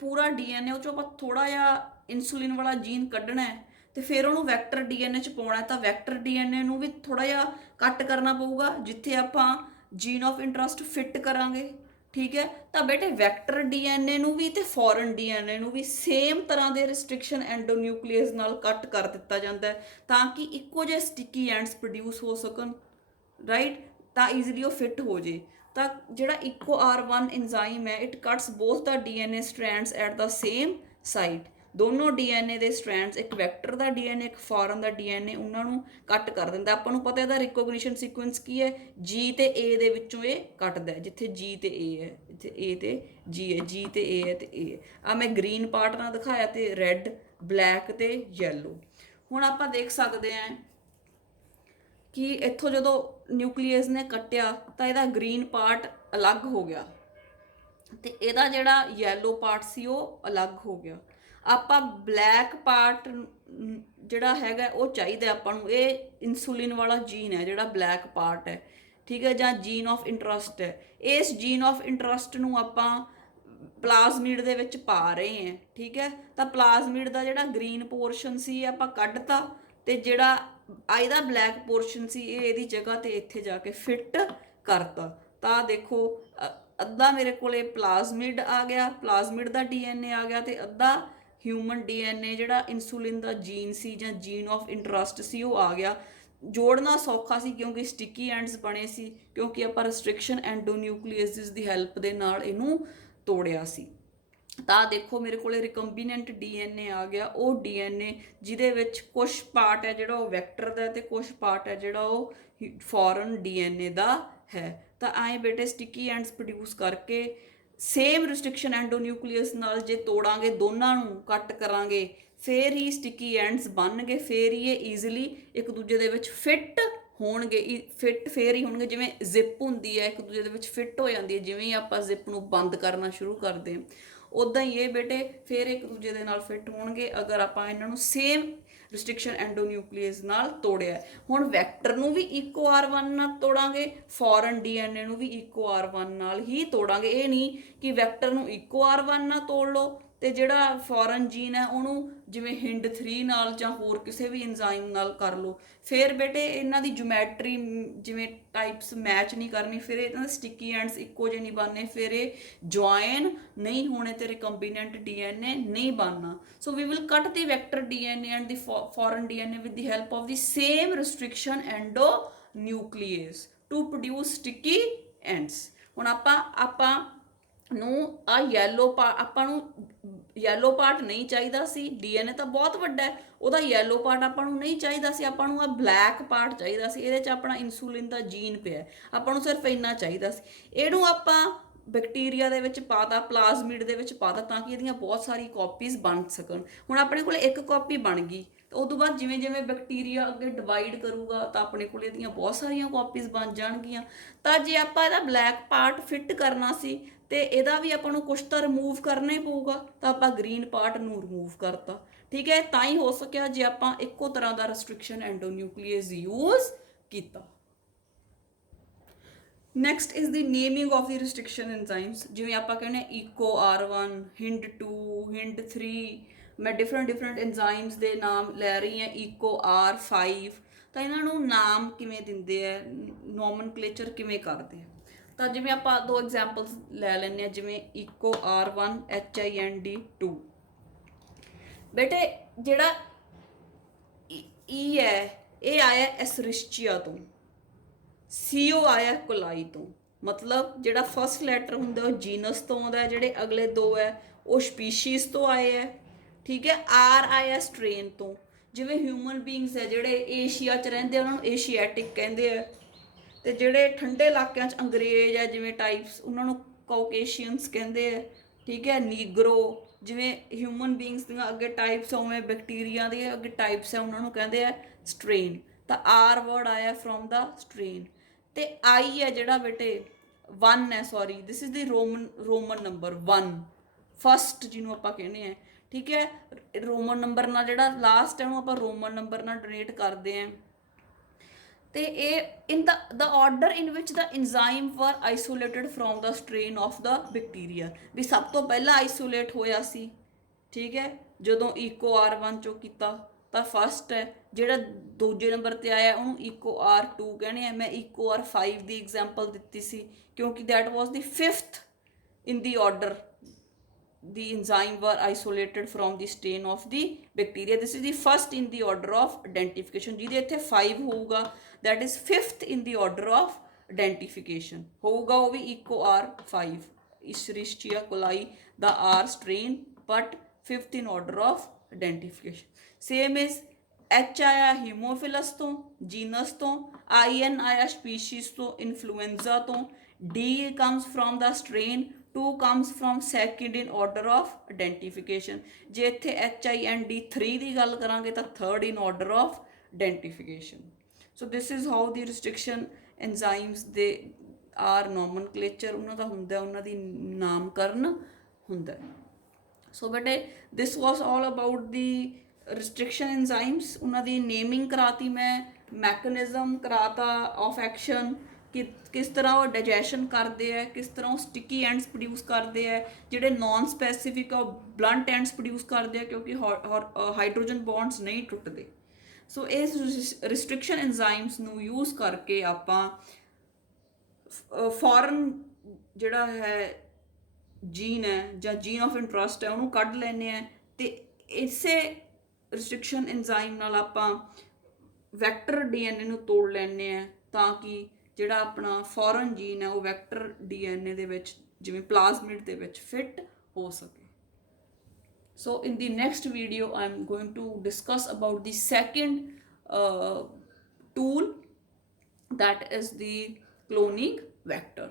ਪੂਰਾ ਡੀਐਨਏ ਉਹ ਚੋਂ ਆਪਾਂ ਥੋੜਾ ਜਿਹਾ ਇਨਸੂਲਿਨ ਵਾਲਾ ਜੀਨ ਕੱਢਣਾ ਹੈ ਤੇ ਫਿਰ ਉਹਨੂੰ ਵੈਕਟਰ ਡੀਐਨਏ ਚ ਪਾਉਣਾ ਤਾਂ ਵੈਕਟਰ ਡੀਐਨਏ ਨੂੰ ਵੀ ਥੋੜਾ ਜਿਹਾ ਕੱਟ ਕਰਨਾ ਪਊਗਾ ਜਿੱਥੇ ਆਪਾਂ ਜੀਨ ਆਫ ਇੰਟਰਸਟ ਫਿੱਟ ਕਰਾਂਗੇ, ਠੀਕ ਹੈ। ਤਾਂ ਬੇਟੇ ਵੈਕਟਰ ਡੀਐਨਏ ਨੂੰ ਵੀ ਤੇ ਫੋਰਨ ਡੀਐਨਏ ਨੂੰ ਵੀ ਸੇਮ ਤਰ੍ਹਾਂ ਦੇ ਰਿਸਟ੍ਰਿਕਸ਼ਨ ਐਂਡੋਨਿਊਕਲੀਏਜ਼ ਨਾਲ ਕੱਟ ਕਰ ਦਿੱਤਾ ਜਾਂਦਾ ਹੈ ਤਾਂ ਕਿ ਇੱਕੋ ਜਿਹੇ ਸਟਿੱਕੀ ਐਂਡਸ ਪ੍ਰੋਡਿਊਸ ਹੋ ਸਕਣ, ਰਾਈਟ। ਤਾਂ ਈਜ਼ੀਲੀ ਉਹ ਫਿੱਟ ਹੋ ਜੇ। ਤਾਂ ਜਿਹੜਾ EcoR1 ਇੰਜ਼ਾਈਮ ਹੈ it cuts both the DNA strands at the same site. ਦੋਨੋਂ ਡੀਐਨਏ ਦੇ ਸਟ੍ਰੈਂਡਸ, ਇੱਕ ਵੈਕਟਰ ਦਾ ਡੀਐਨਏ ਇੱਕ ਫੋਰਨ ਦਾ ਡੀਐਨਏ, ਉਹਨਾਂ ਨੂੰ ਕੱਟ ਕਰ ਦਿੰਦਾ। ਆਪਾਂ ਨੂੰ ਪਤਾ ਇਹਦਾ ਰਿਕੋਗਨੀਸ਼ਨ ਸੀਕੁਐਂਸ ਕੀ ਹੈ, G ਤੇ A ਦੇ ਵਿੱਚੋਂ ਇਹ ਕੱਟਦਾ ਜਿੱਥੇ G ਤੇ A ਹੈ, ਇੱਥੇ A ਤੇ G ਹੈ, G ਤੇ A ਹੈ ਤੇ A ਹੈ। ਆ ਮੈਂ ਗ੍ਰੀਨ ਪਾਰਟ ਨਾਲ ਦਿਖਾਇਆ ਤੇ ਰੈੱਡ, ਬਲੈਕ ਤੇ ਯੈਲੋ। ਹੁਣ ਆਪਾਂ ਦੇਖ ਸਕਦੇ ਹਾਂ ਕਿ ਇੱਥੋਂ ਜਦੋਂ ਨਿਊਕਲੀਅਸ ਨੇ ਕੱਟਿਆ ਤਾਂ ਇਹਦਾ ਗ੍ਰੀਨ ਪਾਰਟ ਅਲੱਗ ਹੋ ਗਿਆ ਤੇ ਇਹਦਾ ਜਿਹੜਾ ਯੈਲੋ ਪਾਰਟ ਸੀ ਉਹ ਅਲੱਗ ਹੋ ਗਿਆ। ਆਪਾਂ ਬਲੈਕ ਪਾਰਟ ਜਿਹੜਾ ਹੈਗਾ ਉਹ ਚਾਹੀਦਾ ਆਪਾਂ ਨੂੰ। ਇਹ ਇਨਸੂਲਿਨ ਵਾਲਾ ਜੀਨ ਹੈ ਜਿਹੜਾ ਬਲੈਕ ਪਾਰਟ ਹੈ, ਠੀਕ ਹੈ, ਜਾਂ ਜੀਨ ਆਫ ਇੰਟਰਸਟ ਹੈ। ਇਸ ਜੀਨ ਆਫ ਇੰਟਰਸਟ ਨੂੰ ਆਪਾਂ ਪਲਾਜ਼ਮਿਡ ਦੇ ਵਿੱਚ ਪਾ ਰਹੇ ਹਾਂ, ਠੀਕ ਹੈ। ਤਾਂ ਪਲਾਜ਼ਮਿਡ ਦਾ ਜਿਹੜਾ ਗ੍ਰੀਨ ਪੋਰਸ਼ਨ ਸੀ ਆਪਾਂ ਕੱਢਤਾ ਤੇ ਜਿਹੜਾ ਇਹਦਾ ਬਲੈਕ ਪੋਰਸ਼ਨ ਸੀ ਇਹ ਇਹਦੀ ਜਗ੍ਹਾ ਤੇ ਇੱਥੇ ਜਾ ਕੇ ਫਿੱਟ ਕਰਤਾ। ਤਾਂ ਦੇਖੋ ਅੱਧਾ ਮੇਰੇ ਕੋਲੇ ਪਲਾਜ਼ਮਿਡ ਆ ਗਿਆ, ਪਲਾਜ਼ਮਿਡ ਦਾ ਡੀਐਨਏ ਆ ਗਿਆ ਤੇ ਅੱਧਾ ਹਿਊਮਨ ਡੀਐਨਏ ਜਿਹੜਾ ਇਨਸੂਲਿਨ ਦਾ ਜੀਨ ਸੀ ਜਾਂ ਜੀਨ ਆਫ ਇੰਟਰਸਟ ਸੀ ਉਹ ਆ ਗਿਆ। ਜੋੜਨਾ ਸੌਖਾ ਸੀ ਕਿਉਂਕਿ ਸਟਿੱਕੀ ਐਂਡਸ ਬਣੇ ਸੀ, ਕਿਉਂਕਿ ਆਪਾਂ ਰਿਸਟ੍ਰਿਕਸ਼ਨ ਐਂਡੋਨਿਊਕਲੀਏਸਿਸ ਦੀ ਹੈਲਪ ਦੇ ਨਾਲ ਇਹਨੂੰ ਤੋੜਿਆ ਸੀ। ਤਾਂ ਦੇਖੋ ਮੇਰੇ ਕੋਲੇ ਰਿਕੰਬੀਨੈਂਟ ਡੀਐਨਏ ਆ ਗਿਆ, ਉਹ ਡੀਐਨਏ ਜਿਹਦੇ ਵਿੱਚ ਕੁਝ ਪਾਰਟ ਹੈ ਜਿਹੜਾ ਉਹ ਵੈਕਟਰ ਦਾ ਤੇ ਕੁਝ ਪਾਰਟ ਹੈ ਜਿਹੜਾ ਉਹ ਫੋਰਨ ਡੀਐਨਏ ਦਾ ਹੈ। ਤਾਂ ਐਂ ਬੇਟੇ ਸਟਿੱਕੀ ਐਂਡਸ ਪ੍ਰੋਡਿਊਸ ਕਰਕੇ ਸੇਮ ਰਿਸਟ੍ਰਿਕਸ਼ਨ ਐਂਡੋਨਿਊਕਲੀਅਸ ਨਾਲ ਜੇ ਤੋੜਾਂਗੇ, ਦੋਨਾਂ ਨੂੰ ਕੱਟ ਕਰਾਂਗੇ, ਫੇਰ ਹੀ ਸਟਿੱਕੀ ਐਂਡਸ ਬਣਨਗੇ, ਫੇਰ ਹੀ ਇਹ ਈਜ਼ੀਲੀ ਇੱਕ ਦੂਜੇ ਦੇ ਵਿੱਚ ਫਿੱਟ ਹੋਣਗੇ। ਫਿੱਟ ਫੇਰ ਹੀ ਹੋਣਗੇ, ਜਿਵੇਂ ਜ਼ਿਪ ਹੁੰਦੀ ਹੈ ਇੱਕ ਦੂਜੇ ਦੇ ਵਿੱਚ ਫਿੱਟ ਹੋ ਜਾਂਦੀ ਹੈ ਜਿਵੇਂ ਹੀ ਆਪਾਂ ਜ਼ਿਪ ਨੂੰ ਬੰਦ ਕਰਨਾ ਸ਼ੁਰੂ ਕਰਦੇ ਹਾਂ, ਉੱਦਾਂ ਹੀ ਇਹ ਬੇਟੇ ਫੇਰ ਇੱਕ ਦੂਜੇ ਦੇ ਨਾਲ ਫਿੱਟ ਹੋਣਗੇ ਅਗਰ ਆਪਾਂ ਇਹਨਾਂ ਨੂੰ ਸੇਮ ਰਿਸਟ੍ਰਿਕਸ਼ਨ ਐਂਡੋਨਿਊਕਲੀਏਜ਼ ਨਾਲ ਤੋੜਿਆ। ਹੁਣ ਵੈਕਟਰ ਨੂੰ ਵੀ EcoR1 ਨਾਲ ਤੋੜਾਂਗੇ, ਫੋਰਨ ਡੀਐਨਏ ਨੂੰ ਵੀ EcoR1 ਨਾਲ ਹੀ ਤੋੜਾਂਗੇ। ਇਹ ਨਹੀਂ ਕਿ ਵੈਕਟਰ ਨੂੰ EcoR1 ਨਾਲ ਤੋੜ ਲਓ ਤੇ ਜਿਹੜਾ ਫੋਰਨ ਜੀਨ ਹੈ ਉਹਨੂੰ ਜਿਵੇਂ HIND3 ਨਾਲ ਜਾਂ ਹੋਰ ਕਿਸੇ ਵੀ ਇੰਜ਼ਾਈਮ ਨਾਲ ਕਰ ਲਓ। ਫਿਰ ਬੇਟੇ ਇਹਨਾਂ ਦੀ ਜਿਓਮੈਟਰੀ ਜਿਵੇਂ ਟਾਈਪਸ ਮੈਚ ਨਹੀਂ ਕਰਨੀ, ਫਿਰ ਇਹਨਾਂ ਦੇ ਸਟਿੱਕੀ ਐਂਡਸ ਇੱਕੋ ਜਿਹੇ ਨਹੀਂ ਬਣਨੇ, ਫਿਰ ਇਹ ਜੁਆਇਨ ਨਹੀਂ ਹੋਣੇ ਤੇ ਰਿਕੰਬੀਨੈਂਟ ਡੀਐਨਏ ਨਹੀਂ ਬਣਨਾ। ਸੋ we will cut the vector DNA and the foreign DNA with the help of the same restriction endonuclease to produce sticky ends. ਹੁਣ ਆਪਾਂ ਨੂੰ ਆ ਆਪਾਂ ਨੂੰ ਯੈਲੋ ਪਾਰਟ ਨਹੀਂ ਚਾਹੀਦਾ ਸੀ, ਡੀਐਨਏ ਤਾਂ ਬਹੁਤ ਵੱਡਾ ਹੈ, ਉਹਦਾ ਯੈਲੋ ਪਾਰਟ ਆਪਾਂ ਨੂੰ ਨਹੀਂ ਚਾਹੀਦਾ ਸੀ, ਆਪਾਂ ਨੂੰ ਆ ਬਲੈਕ ਪਾਰਟ ਚਾਹੀਦਾ ਸੀ। ਇਹਦੇ 'ਚ ਆਪਣਾ ਇਨਸੂਲਿਨ ਦਾ ਜੀਨ ਪਿਆ, ਆਪਾਂ ਨੂੰ ਸਿਰਫ ਇੰਨਾ ਚਾਹੀਦਾ ਸੀ। ਇਹਨੂੰ ਆਪਾਂ ਬੈਕਟੀਰੀਆ ਦੇ ਵਿੱਚ ਪਾਤਾ, ਪਲਾਜ਼ਮਿਡ ਦੇ ਵਿੱਚ ਪਾਤਾ ਤਾਂ ਕਿ ਇਹਦੀਆਂ ਬਹੁਤ ਸਾਰੀ ਕਾਪੀਜ਼ ਬਣ ਸਕਣ। ਹੁਣ ਆਪਣੇ ਕੋਲ ਇੱਕ ਕਾਪੀ ਬਣ ਗਈ, ਉਸ ਤੋਂ ਬਾਅਦ ਜਿਵੇਂ ਜਿਵੇਂ ਬੈਕਟੀਰੀਆ ਅੱਗੇ ਡਿਵਾਈਡ ਕਰੂਗਾ ਤਾਂ ਆਪਣੇ ਕੋਲ ਇਹਦੀਆਂ ਬਹੁਤ ਸਾਰੀਆਂ ਕਾਪੀਜ਼ ਬਣ ਜਾਣਗੀਆਂ। ਤਾਂ ਜੇ ਆਪਾਂ ਇਹਦਾ ਬਲੈਕ ਪਾਰਟ ਫਿੱਟ ਕਰਨਾ ਸੀ ਤੇ ਇਹਦਾ ਵੀ ਆਪਾਂ ਨੂੰ ਕੁਛ ਤਾਂ ਰਿਮੂਵ ਕਰਨਾ ਹੀ ਪਊਗਾ, ਤਾਂ ਆਪਾਂ ਗ੍ਰੀਨ ਪਾਰਟ ਨੂੰ ਰਿਮੂਵ ਕਰਤਾ। ਠੀਕ ਹੈ, ਤਾਂ ਹੀ ਹੋ ਸਕਿਆ ਜੇ ਆਪਾਂ ਇੱਕੋ ਤਰ੍ਹਾਂ ਦਾ ਰੈਸਟ੍ਰਿਕਸ਼ਨ ਐਂਡੋਨਿਊਕਲੀਏਜ਼ ਯੂਜ਼ ਕੀਤਾ। Next is the naming of the restriction enzymes. ਜਿਵੇਂ ਆਪਾਂ ਕਹਿੰਦੇ ਈਕੋ R1, HIND2, HIND3, ਮੈਂ ਡਿਫਰੈਂਟ ਐਂਜ਼ਾਈਮਸ ਦੇ ਨਾਮ ਲੈ ਰਹੀ ਹਾਂ, ਈਕੋ R5, ਤਾਂ ਇਹਨਾਂ ਨੂੰ ਨਾਮ ਕਿਵੇਂ ਦਿੰਦੇ ਆ, ਨੋਮਨਕਲੇਚਰ ਕਿਵੇਂ ਕਰਦੇ ਆ। ਤਾਂ ਜਿਵੇਂ ਆਪਾਂ ਦੋ ਐਗਜ਼ਾਮਪਲਸ ਲੈ ਲੈਂਦੇ ਹਾਂ, ਜਿਵੇਂ ਈਕੋ R1 HIND2। ਬੇਟੇ ਜਿਹੜਾ ਈ ਹੈ ਇਹ ਆਇਆ ਐਸਰਿਸ਼ਚੀਆ ਤੋਂ, CO ਆਇਆ ਕੋਲਾਈ ਤੋਂ। ਮਤਲਬ ਜਿਹੜਾ ਫਸਟ ਲੈਟਰ ਹੁੰਦਾ ਉਹ ਜੀਨਸ ਤੋਂ ਆਉਂਦਾ ਹੈ, ਜਿਹੜੇ ਅਗਲੇ ਦੋ ਹੈ ਉਹ ਸਪੀਸ਼ੀਜ਼ ਤੋਂ ਆਏ ਹੈ। ਠੀਕ ਹੈ, R ਆਇਆ ਸਟ੍ਰੇਨ ਤੋਂ। ਜਿਵੇਂ ਹਿਊਮਨ ਬੀਇੰਗਸ ਹੈ ਜਿਹੜੇ ਏਸ਼ੀਆ 'ਚ ਰਹਿੰਦੇ ਆ ਉਹਨਾਂ ਨੂੰ ਏਸ਼ੀਆਟਿਕ ਕਹਿੰਦੇ ਆ, ਤੇ ਜਿਹੜੇ ਠੰਡੇ ਇਲਾਕਿਆਂ 'ਚ ਅੰਗਰੇਜ਼ ਹੈ ਜਿਵੇਂ ਟਾਈਪਸ ਉਹਨਾਂ ਨੂੰ ਕਾਕੇਸ਼ੀਅਨਸ ਕਹਿੰਦੇ ਆ। ਠੀਕ ਹੈ, ਨੀਗਰੋ, ਜਿਵੇਂ ਹਿਊਮਨ ਬੀਇੰਗਸ ਦੀਆਂ ਅੱਗੇ ਟਾਈਪਸ ਉਵੇਂ ਬੈਕਟੀਰੀਆ ਦੇ ਅੱਗੇ ਟਾਈਪਸ ਹੈ ਉਹਨਾਂ ਨੂੰ ਕਹਿੰਦੇ ਆ ਸਟ੍ਰੇਨ। ਤਾਂ R ਵਰਡ ਆਇਆ ਫਰੋਮ ਦਾ ਸਟ੍ਰੇਨ। ਤੇ I ਹੈ ਜਿਹੜਾ ਬੇਟੇ 1 ਹੈ, sorry this is the Roman number 1 first ਜਿਹਨੂੰ ਆਪਾਂ ਕਹਿੰਦੇ ਆ। ਠੀਕ ਹੈ, ਰੋਮਨ ਨੰਬਰ ਨਾਲ ਜਿਹੜਾ ਲਾਸਟ ਹੈ ਉਹਨੂੰ ਆਪਾਂ ਰੋਮਨ ਨੰਬਰ ਨਾਲ ਡੋਨੇਟ ਕਰਦੇ ਹਾਂ। ਤੇ ਇਹ ਇਨ ਦਾ order in which the enzyme were isolated from the strain of the bacteria, ਵੀ ਸਭ ਤੋਂ ਪਹਿਲਾਂ ਆਈਸੋਲੇਟ ਹੋਇਆ ਸੀ। ਠੀਕ ਹੈ, ਜਦੋਂ ਈਕੋ R1 ਚੋਂ ਕੀਤਾ ਤਾਂ ਫਸਟ ਹੈ। ਜਿਹੜਾ ਦੂਜੇ ਨੰਬਰ ਤੇ ਆਇਆ ਉਹਨੂੰ ਈਕੋ R2 ਕਹਿੰਦੇ ਆ। ਮੈਂ ਈਕੋ R5 ਦੀ ਐਗਜ਼ਾਮਪਲ ਦਿੱਤੀ ਸੀ ਕਿਉਂਕਿ that was the 5th in the order the enzyme were isolated from the stain of the bacteria. This is the first in the order of identification। ਜਿਹਦੇ ਇੱਥੇ 5 ਹੋਊਗਾ that is 5th in the order of identification ਹੋਊਗਾ, ਉਹ ਵੀ Eco R5 Escherichia coli ਦਾ R strain but 5th in order of identification। same is H ਆਇਆ Haemophilus ਤੋਂ jeans ਤੋਂ, IN ਆਇਆ ਸਪੀਸ਼ੀਜ਼ ਤੋਂ ਇਨਫਲੂਐਂਜ਼ਾ ਤੋਂ, D comes from the strain, 2 comes from second in order of identification। ਜੇ ਇੱਥੇ HIND3 ਦੀ ਗੱਲ ਕਰਾਂਗੇ ਤਾਂ third in order of identification। so this is how the restriction enzymes they are nomenclature, ਉਹਨਾਂ ਦਾ ਹੁੰਦਾ, ਉਹਨਾਂ ਦੀ ਨਾਮਕਰਨ ਹੁੰਦਾ। ਸੋ ਬੇਟੇ this was all about the restriction enzymes. ਉਹਨਾਂ ਦੀ ਨੇਮਿੰਗ ਕਰਾਤੀ ਮੈਂ, ਮੈਕਨਿਜ਼ਮ ਕਰਾਤਾ ਆਫ ਐਕਸ਼ਨ, ਕਿ ਕਿਸ ਤਰ੍ਹਾਂ ਉਹ ਡਾਈਜੈਸ਼ਨ ਕਰਦੇ ਹੈ, ਕਿਸ ਤਰ੍ਹਾਂ ਉਹ ਸਟਿੱਕੀ ਐਂਡਸ ਪ੍ਰੋਡਿਊਸ ਕਰਦੇ ਹੈ, ਜਿਹੜੇ ਨੋਨ ਸਪੈਸੀਫਿਕ ਆ ਉਹ ਬਲੰਟ ਐਂਡਸ ਪ੍ਰੋਡਿਊਸ ਕਰਦੇ ਆ ਕਿਉਂਕਿ ਹਾਈਡਰੋਜਨ ਬੌਂਡਸ ਨਹੀਂ ਟੁੱਟਦੇ। ਸੋ ਇਸ ਰਿਸਟ੍ਰਿਕਸ਼ਨ ਐਂਜ਼ਾਈਮਸ ਨੂੰ ਯੂਜ਼ ਕਰਕੇ ਆਪਾਂ ਫੋਰਨ ਜਿਹੜਾ ਹੈ ਜੀਨ ਹੈ ਜਾਂ ਜੀਨ ਆਫ ਇੰਟਰਸਟ ਹੈ ਉਹਨੂੰ ਕੱਢ ਲੈਂਦੇ ਹਾਂ, ਤੇ ਇਸੇ ਰਿਸਟ੍ਰਿਕਸ਼ਨ ਐਂਜ਼ਾਈਮ ਨਾਲ ਆਪਾਂ ਵੈਕਟਰ DNA ਨੂੰ ਤੋੜ ਲੈਂਦੇ ਹਾਂ ਤਾਂ ਕਿ ਜਿਹੜਾ ਆਪਣਾ ਫੋਰਨ ਜੀਨ ਹੈ ਉਹ ਵੈਕਟਰ DNA ਦੇ ਵਿੱਚ ਜਿਵੇਂ ਪਲਾਜ਼ਮਿਡ ਦੇ ਵਿੱਚ ਫਿੱਟ ਹੋ ਸਕੇ। So in the next video I am going to discuss about the second tool that is the cloning vector।